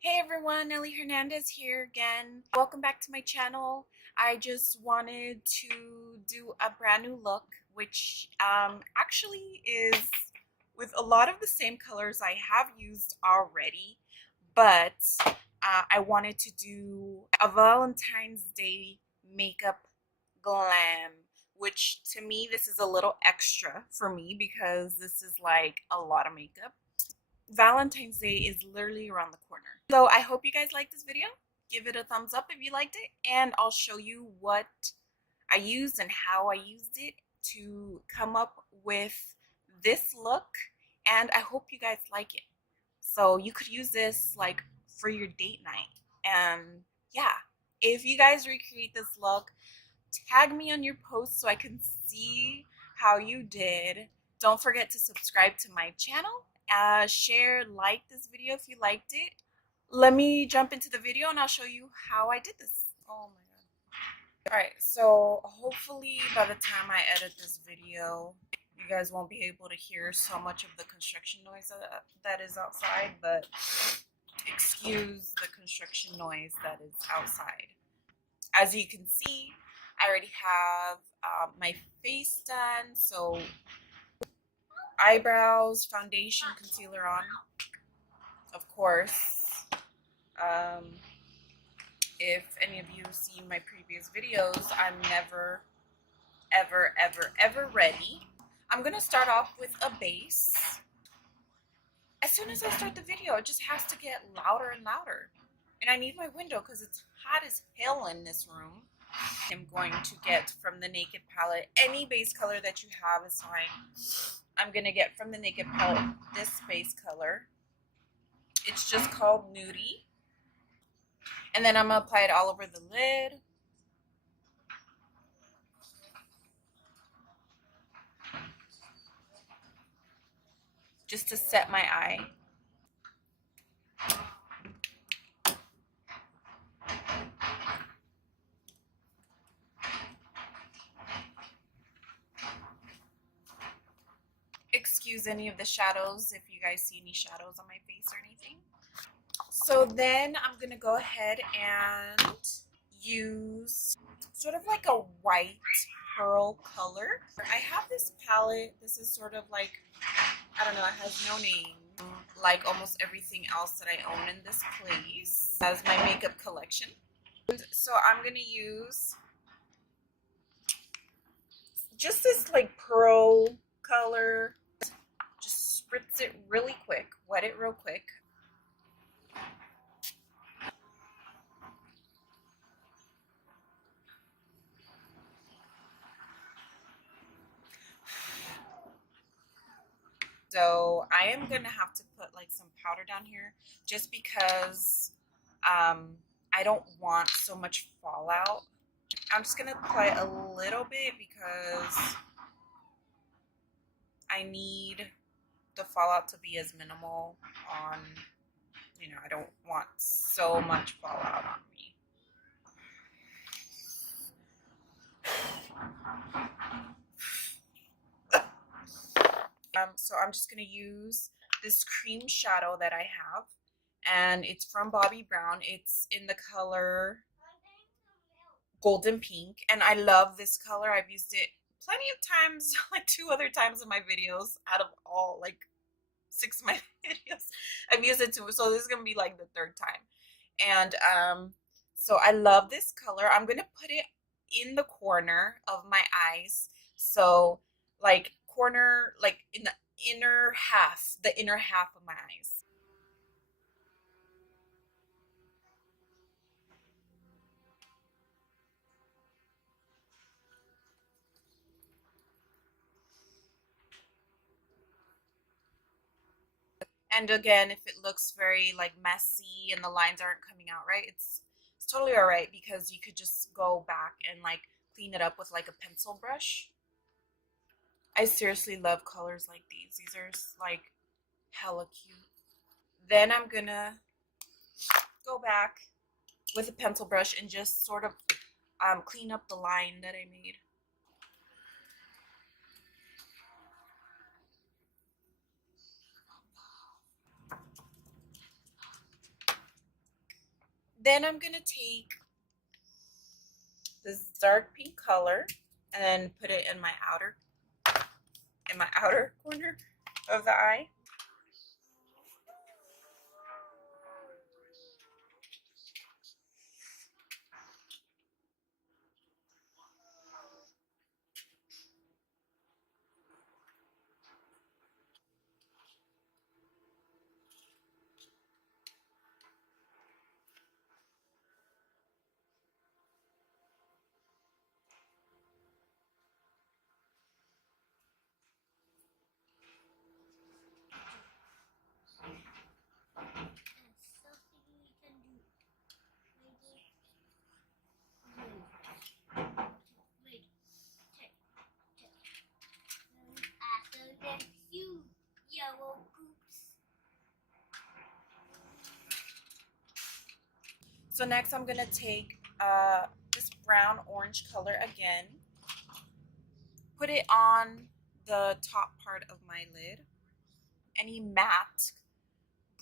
Hey everyone, Ellie Hernandez here again. Welcome back to my channel. I just wanted to do a brand new look, which actually is with a lot of the same colors I have used already, but I wanted to do a Valentine's Day makeup glam, which to me this is a little extra for me because this is like a lot of makeup. Valentine's Day is literally around the corner. So I hope you guys like this video. Give it a thumbs up if you liked it, and I'll show you what I used and how I used it to come up with this look, and I hope you guys like it. So you could use this like for your date night. And yeah, if you guys recreate this look, tag me on your post so I can see how you did. Don't forget to subscribe to my channel. Share, like this video if you liked it. Let me jump into the video and I'll show you how I did this. Oh my god. Alright, so hopefully by the time I edit this video, you guys won't be able to hear so much of the construction noise that is outside, but excuse the construction noise that is outside. As you can see, I already have my face done, so eyebrows, foundation, concealer on, of course. If any of you have seen my previous videos, I'm never, ever, ever, ever ready. I'm going to start off with a base. As soon as I start the video, it just has to get louder and louder. And I need my window because it's hot as hell in this room. I'm going to get from the Naked palette, any base color that you have is fine. I'm going to get from the Naked palette this base color. It's just called Nudie. And then I'm going to apply it all over the lid. Just to set my eye. Excuse any of the shadows if you guys see any shadows on my face or anything. So then I'm going to go ahead and use sort of like a white pearl color. I have this palette. This is sort of like, I don't know, it has no name. Like almost everything else that I own in this place as my makeup collection. So I'm going to use just this like pearl color. Just spritz it really quick. Wet it real quick. So I am going to have to put like some powder down here just because I don't want so much fallout. I'm just going to apply a little bit because I need the fallout to be as minimal on, you know, I don't want so much fallout on me. So I'm just going to use this cream shadow that I have, and it's from Bobbi Brown. It's in the color Golden Pink, and I love this color. I've used it plenty of times, like 2 other times in my videos out of all like 6 of my videos. I've used it too, so this is going to be like the 3rd time. And so I love this color. I'm going to put it in the corner of my eyes. So like corner, like in the inner half of my eyes. And again, if it looks very like messy and the lines aren't coming out right, it's totally all right because you could just go back and like clean it up with like a pencil brush. I seriously love colors like these. These are like hella cute. Then I'm gonna go back with a pencil brush and just sort of clean up the line that I made. Then I'm gonna take this dark pink color and put it in my outer corner of the eye. So next I'm gonna take this brown orange color again, put it on the top part of my lid. Any matte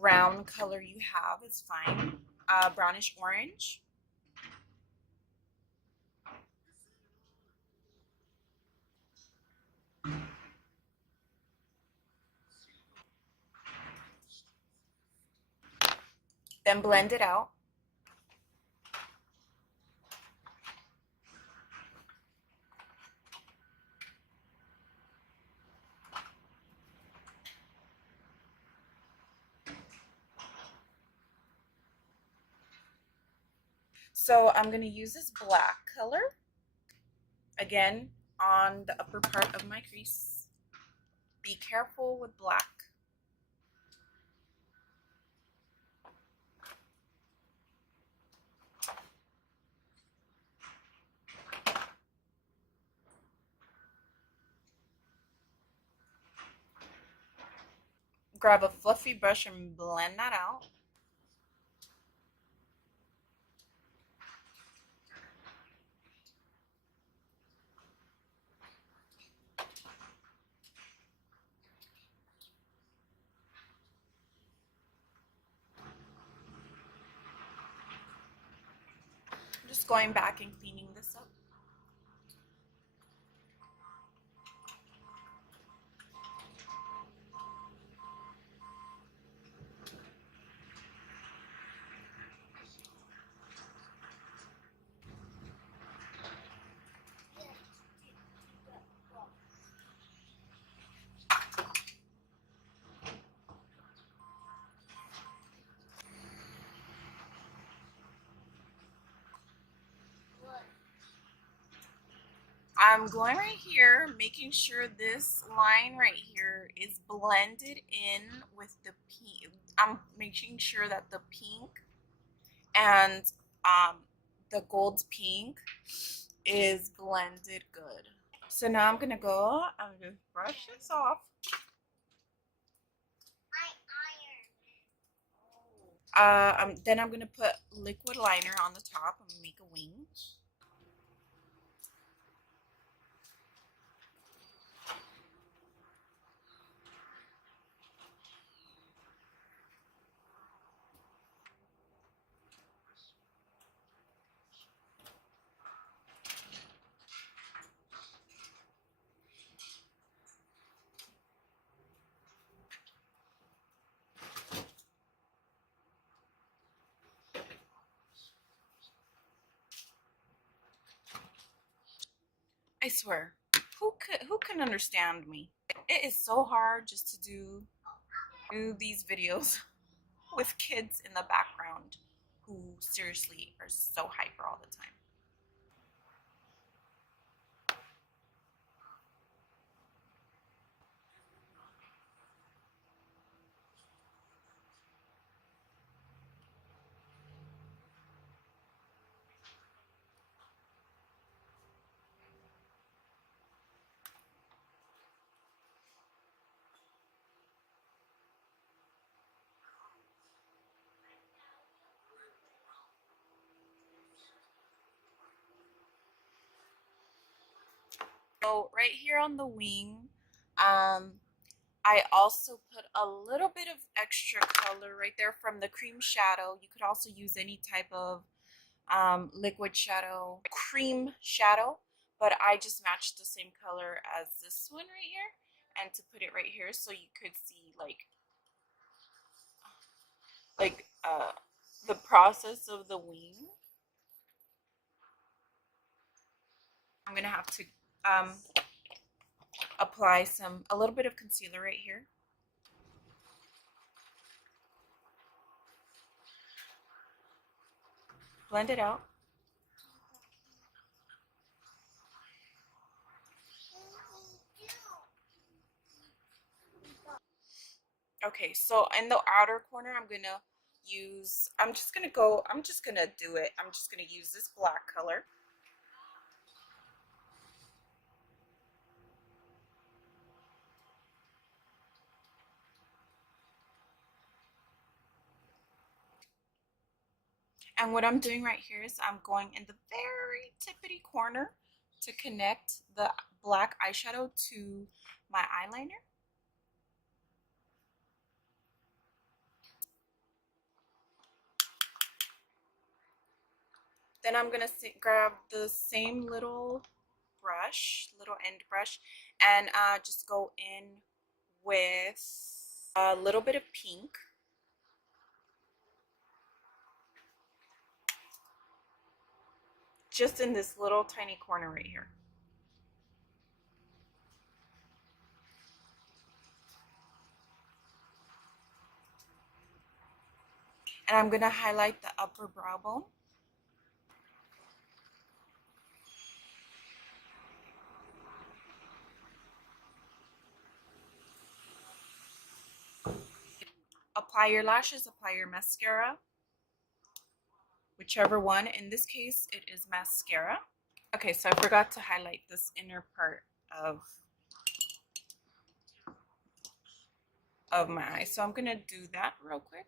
brown color you have is fine, brownish orange. Then blend it out. So I'm going to use this black color again on the upper part of my crease. Be careful with black. Grab a fluffy brush and blend that out. I'm just going back and cleaning this up. I'm going right here, making sure this line right here is blended in with the pink. I'm making sure that the pink and the gold pink is blended good. So now I'm gonna go and just brush this off. Then I'm gonna put liquid liner on the top and make a wing. I swear, who can understand me? It is so hard just to do these videos with kids in the background who seriously are so hyper all the time. So right here on the wing, I also put a little bit of extra color right there from the cream shadow. You could also use any type of liquid shadow, cream shadow, but I just matched the same color as this one right here, and to put it right here so you could see the process of the wing. I'm gonna have to apply a little bit of concealer right here. Blend it out. Okay, so in the outer corner, I'm just gonna do it. I'm just gonna use this black color. And what I'm doing right here is I'm going in the very tippity corner to connect the black eyeshadow to my eyeliner. Then I'm gonna grab the same little end brush, and just go in with a little bit of pink. Just in this little tiny corner right here. And I'm gonna highlight the upper brow bone. Apply your lashes, apply your mascara, whichever one. In this case, it is mascara. Okay, so I forgot to highlight this inner part of my eye. So I'm gonna do that real quick.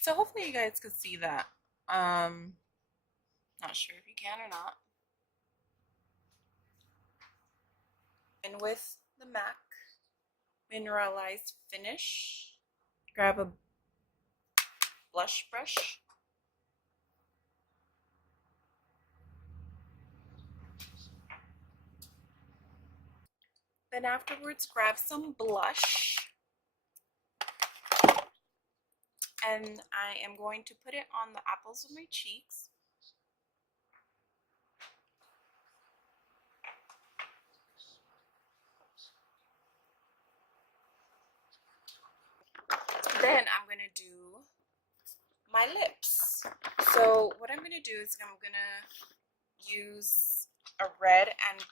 So hopefully you guys could see that. Not sure if you can or not. And with the MAC Mineralized finish, grab a blush brush. Then afterwards, grab some blush. And I am going to put it on the apples of my cheeks. Then I'm going to do my lips. So what I'm going to do is I'm going to use a red and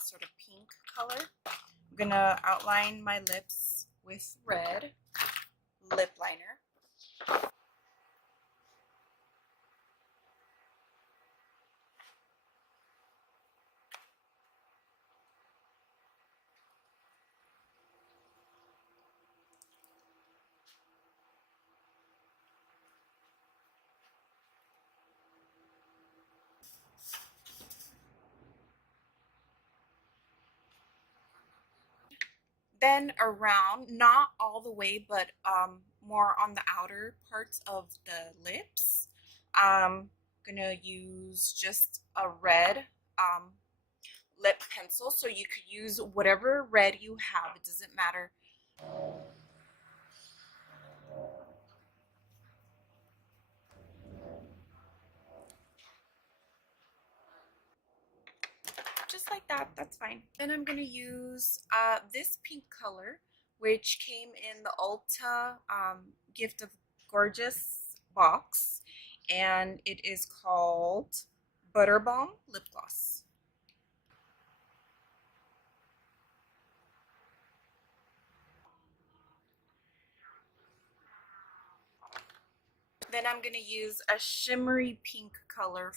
sort of pink color. I'm going to outline my lips with red lip liner. Then around, not all the way, but more on the outer parts of the lips, I'm gonna use just a red lip pencil. So you could use whatever red you have, it doesn't matter. Just like that, that's fine. Then I'm gonna use this pink color, which came in the Ulta Gift of Gorgeous box, and it is called Butter Balm Lip Gloss. Then I'm gonna use a shimmery pink color.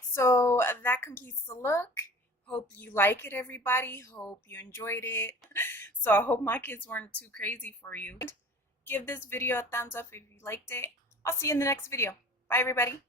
So that completes the look. Hope you like it, everybody. Hope you enjoyed it. So I hope my kids weren't too crazy for you. Give this video a thumbs up if you liked it. I'll see you in the next video. Bye, everybody.